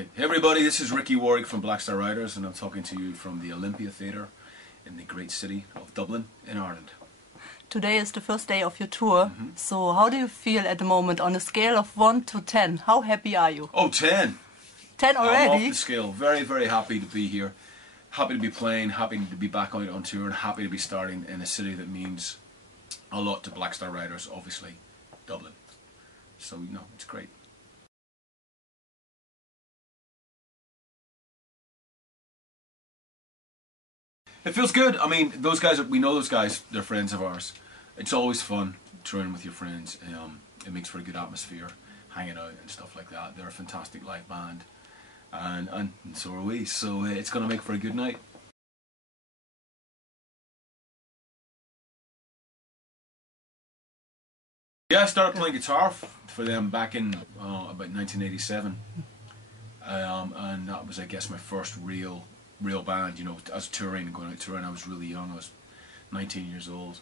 Okay. Hey everybody, this is Ricky Warwick from Black Star Riders, and I'm talking to you from the Olympia Theatre in the great city of Dublin in Ireland. Today is the first day of your tour, so how do you feel at the moment on a scale of 1 to 10? How happy are you? Oh, 10! 10 already? I'm off the scale. Very, very happy to be here. Happy to be playing, happy to be back out on tour, and happy to be starting in a city that means a lot to Black Star Riders, obviously, Dublin. So, you know, it's great. It feels good. I mean, those guys, we know those guys, they're friends of ours. It's always fun touring with your friends. It makes for a good atmosphere, hanging out and stuff like that. They're a fantastic live band, and so are we. So it's going to make for a good night. Yeah, I started playing guitar for them back in about 1987, and that was, I guess, my first real band. You know, I was touring and going out touring. I was really young. I was 19 years old,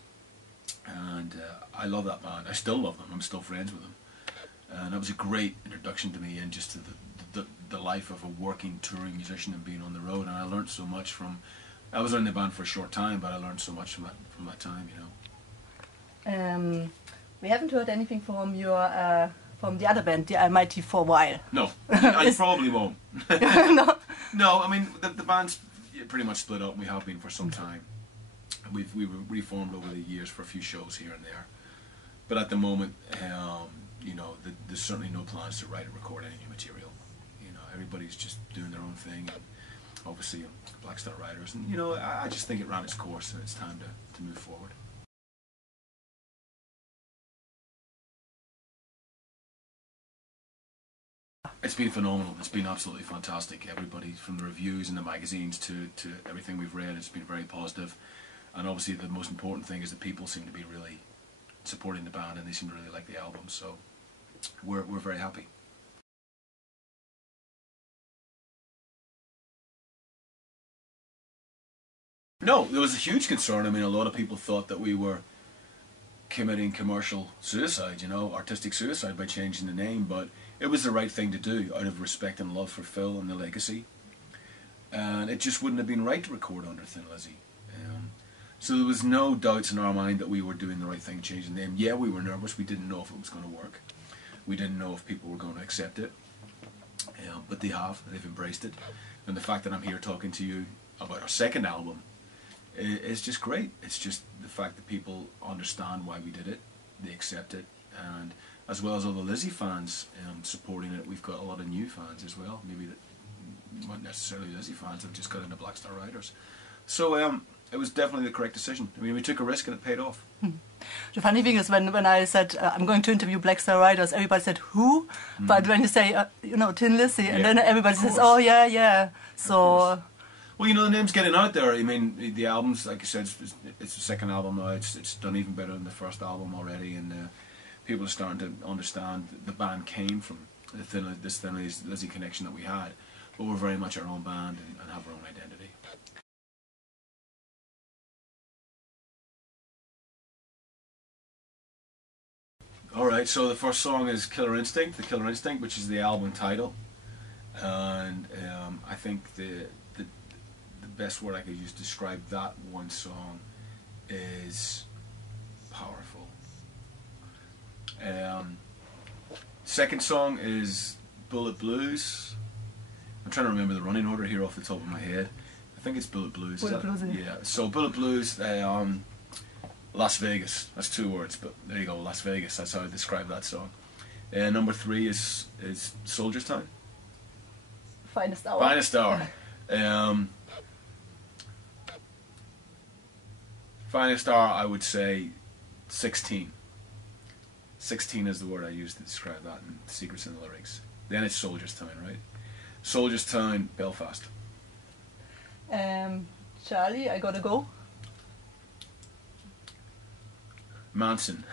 and I love that band. I still love them. I'm still friends with them, and that was a great introduction to me and just to the life of a working touring musician and being on the road. And I learned so much from. I was in the band for a short time, but I learned so much from that time. You know. We haven't heard anything from your from the other band, the Almighty, for a while. No, I probably won't. No. No, I mean the band's pretty much split up. We have been for some time. We've reformed over the years for a few shows here and there, but at the moment, you know, there's certainly no plans to write or record any new material. You know, everybody's just doing their own thing. And obviously, Black Star Riders, and you know, I just think it ran its course, and it's time to move forward. It's been phenomenal. It's been absolutely fantastic. Everybody, from the reviews and the magazines to everything we've read, it's been very positive. And obviously the most important thing is that people seem to be really supporting the band, and they seem to really like the album. So we're very happy. No, there was a huge concern. I mean, a lot of people thought that we were committing commercial suicide, you know, artistic suicide by changing the name, but it was the right thing to do out of respect and love for Phil and the legacy, and it just wouldn't have been right to record under Thin Lizzy. So there was no doubts in our mind that we were doing the right thing, changing the name. Yeah, we were nervous. We didn't know if it was going to work. We didn't know if people were going to accept it, but they have. They've embraced it, and the fact that I'm here talking to you about our second album is just great. It's just the fact that people understand why we did it, they accept it, and as well as all the Lizzy fans supporting it, we've got a lot of new fans as well. Maybe that weren't necessarily Lizzy fans, have just got into Black Star Riders. So it was definitely the correct decision. I mean, we took a risk and it paid off. The funny thing is, when I said I'm going to interview Black Star Riders, everybody said who? But when you say you know, Thin Lizzy, and then everybody says, oh yeah, yeah. So. Well, you know, the name's getting out there. I mean, the album's, like I said, it's the second album now. It's done even better than the first album already, and people are starting to understand that the band came from this Thin Lizzy connection that we had, but we're very much our own band and have our own identity. Alright, so the first song is Killer Instinct, The Killer Instinct, which is the album title, and I think the best word I could use to describe that one song is powerful. Second song is Bullet Blues. I'm trying to remember the running order here off the top of my head. I think it's Bullet Blues. Bullet Blues, yeah. So Bullet Blues, Las Vegas. That's two words, but there you go, Las Vegas. That's how I describe that song. Number 3 is Soldier's Town. Finest Hour. Finest Hour. Finest Hour, I would say 16. 16 is the word I use to describe that, and the secrets in the lyrics. Then it's Soldier's Town, right? Soldier's Town, Belfast. Charlie, I Gotta Go. Manson.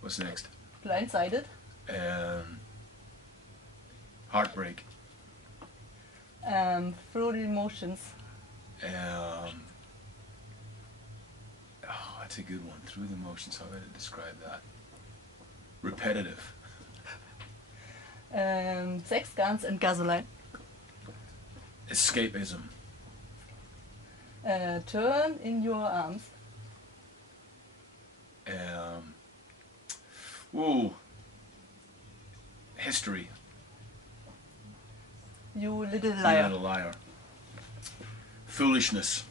What's next? Blindsided. Heartbreak. Through the Emotions. Oh, that's a good one. Through the Emotions, how would I describe that? Repetitive. Sex, guns and gasoline. Escapism. Turn in your arms. History. You little liar. You little liar. Foolishness.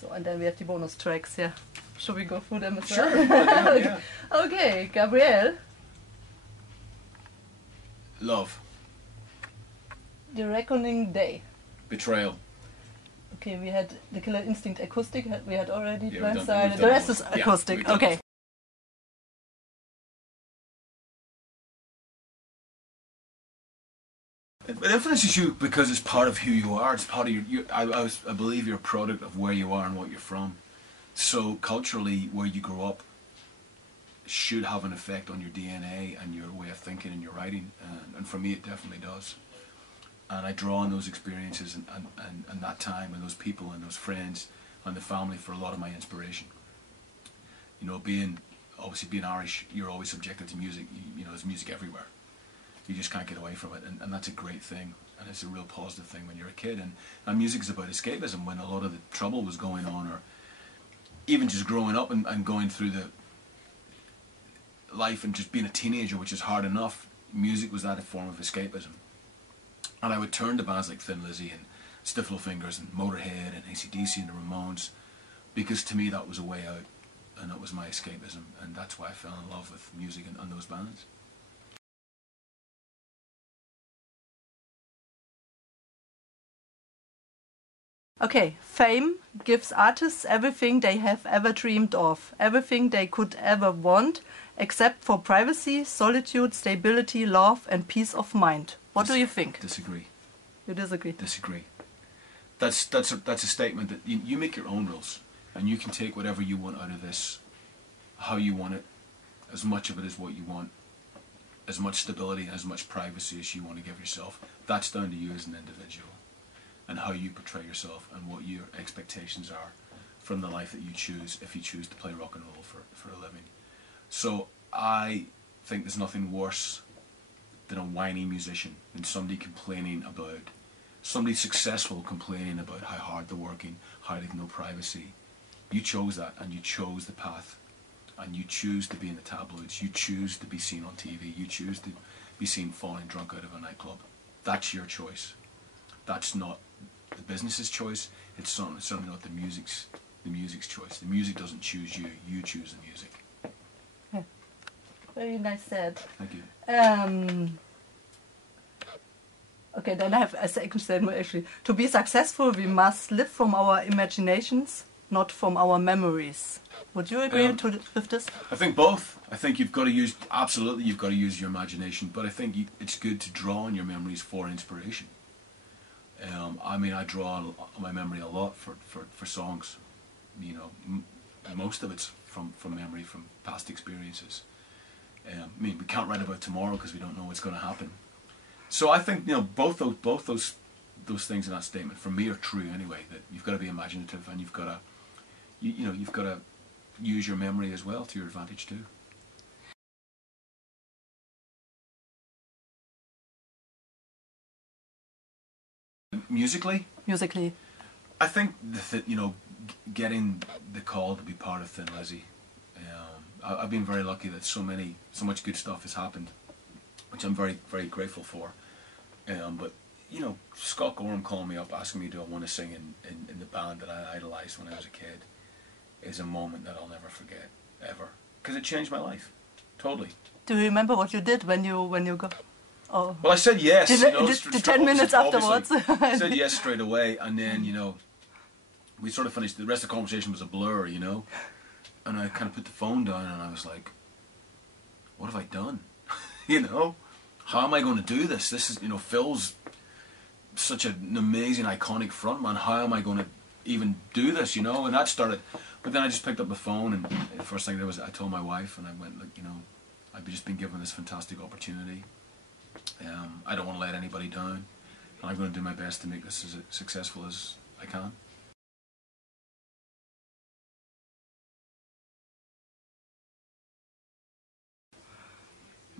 So, and then we have the bonus tracks, yeah. Should we go through them as Sure. well? Yeah. Okay, Gabrielle. Love. The Reckoning Day. Betrayal. Okay, we had the Killer Instinct acoustic, we had already Yeah, Blind we've Side. done The rest both. is Yeah, acoustic, we've done okay. both. It influences you because it's part of who you are. It's part of I believe you're a product of where you are and what you're from. So culturally, where you grow up should have an effect on your DNA and your way of thinking and your writing. And for me, it definitely does. And I draw on those experiences and that time and those people and those friends and the family for a lot of my inspiration. You know, obviously being Irish, you're always subjected to music. You know, there's music everywhere. You just can't get away from it, and that's a great thing, and it's a real positive thing when you're a kid. And music is about escapism. When a lot of the trouble was going on, or even just growing up and going through the life and just being a teenager, which is hard enough, music was that a form of escapism. And I would turn to bands like Thin Lizzy and Stiff Little Fingers and Motorhead and AC/DC and the Ramones, because to me that was a way out, and that was my escapism, and that's why I fell in love with music and those bands. Okay, fame gives artists everything they have ever dreamed of, everything they could ever want, except for privacy, solitude, stability, love and peace of mind. What do you think? Disagree. You disagree? Disagree. That's a statement that you make your own rules, and you can take whatever you want out of this, how you want it, as much of it as what you want, as much stability and as much privacy as you want to give yourself. That's down to you as an individual, and how you portray yourself and what your expectations are from the life that you choose, if you choose to play rock and roll for a living. So I think there's nothing worse than a whiny musician, than somebody complaining about, somebody successful complaining about how hard they're working, how they've no privacy. You chose that, and you chose the path, and you choose to be in the tabloids, you choose to be seen on TV, you choose to be seen falling drunk out of a nightclub. That's your choice. That's not the business's choice. It's certainly not the music's choice. The music doesn't choose you. You choose the music. Yeah. Very nice said. Thank you. Okay, then I have a second statement actually. To be successful, we must live from our imaginations, not from our memories. Would you agree with this? I think both. I think you've got to use, absolutely you've got to use your imagination, but I think it's good to draw on your memories for inspiration. I mean, I draw on my memory a lot for songs. You know, most of it's from memory, from past experiences. I mean, we can't write about tomorrow because we don't know what's going to happen. So I think, you know, both those things in that statement for me are true anyway. That you've got to be imaginative, and you've got to, you know, you've got to use your memory as well to your advantage too. Musically, I think that, you know, getting the call to be part of Thin Lizzy, I've been very lucky that so much good stuff has happened, which I'm very, very grateful for. But you know, Scott Gorham calling me up asking me do I want to sing in the band that I idolized when I was a kid is a moment that I'll never forget ever, because it changed my life totally. Do you remember what you did when you got? Oh. Well, I said yes. The 10 minutes afterwards. I said yes straight away, and then, you know, we sort of finished. The rest of the conversation was a blur, you know, and I kind of put the phone down, and I was like, "What have I done? You know, how am I going to do this? This is, you know, Phil's such an amazing, iconic frontman. How am I going to even do this? You know?" And that started. But then I just picked up the phone, and the first thing I told my wife, and I went, "Look, you know, I've just been given this fantastic opportunity. I don't want to let anybody down, and I'm going to do my best to make this as successful as I can."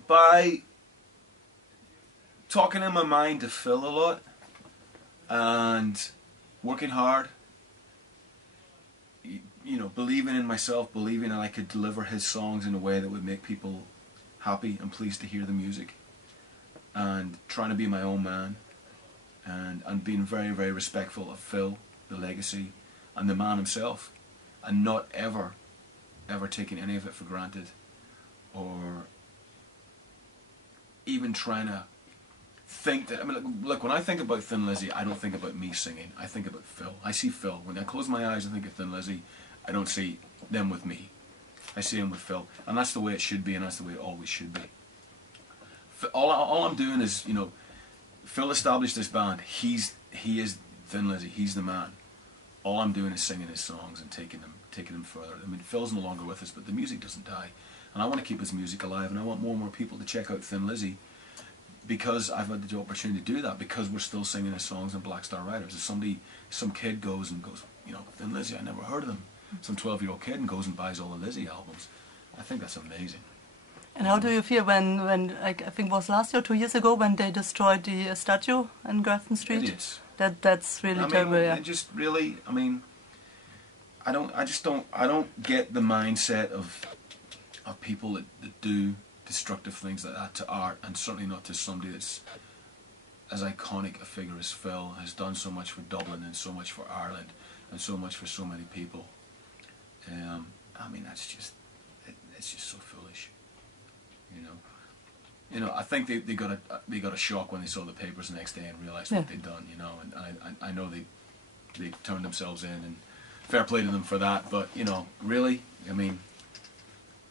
By talking in my mind to Phil a lot, and working hard, you know, believing in myself, believing that I could deliver his songs in a way that would make people happy and pleased to hear the music, and trying to be my own man, and being very, very respectful of Phil, the legacy, and the man himself, and not ever taking any of it for granted, or even trying to think that, I mean, look, when I think about Thin Lizzy, I don't think about me singing, I think about Phil. I see Phil. When I close my eyes and think of Thin Lizzy, I don't see them with me. I see him with Phil. And that's the way it should be, and that's the way it always should be. All I'm doing is, you know, Phil established this band. He is Thin Lizzy. He's the man. All I'm doing is singing his songs and taking them further. I mean, Phil's no longer with us, but the music doesn't die. And I want to keep his music alive, and I want more and more people to check out Thin Lizzy, because I've had the opportunity to do that, because we're still singing his songs in Black Star Riders. If some kid goes, you know, Thin Lizzy, I never heard of them. Some 12-year-old kid and goes and buys all the Lizzy albums. I think that's amazing. And how do you feel when I think it was last year, 2 years ago, when they destroyed the statue in Grafton Street? Idiots. That's really terrible. Yeah. It just really, I mean, I don't get the mindset of people that do destructive things like that to art, and certainly not to somebody that's as iconic a figure as Phil, has done so much for Dublin and so much for Ireland and so much for so many people. I mean, it's just so foolish, you know. I think they got a shock when they saw the papers the next day and realised what they'd done, you know. And I know they turned themselves in, and fair play to them for that. But you know, really, I mean,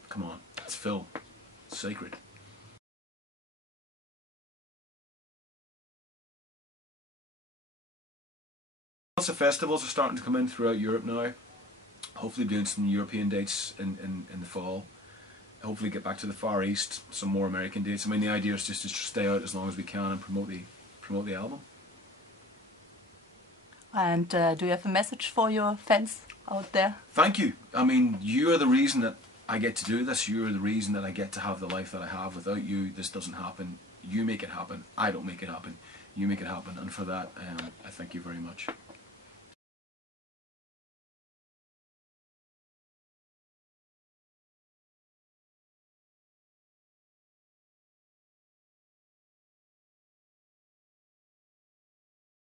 come on, it's Phil, it's sacred. Lots of festivals are starting to come in throughout Europe now. Hopefully doing some European dates in the fall. Hopefully get back to the Far East, some more American dates. I mean, the idea is just to stay out as long as we can and promote the album. And do you have a message for your fans out there? Thank you. I mean, you are the reason that I get to do this. You are the reason that I get to have the life that I have. Without you, this doesn't happen. You make it happen. I don't make it happen. You make it happen. And for that, I thank you very much.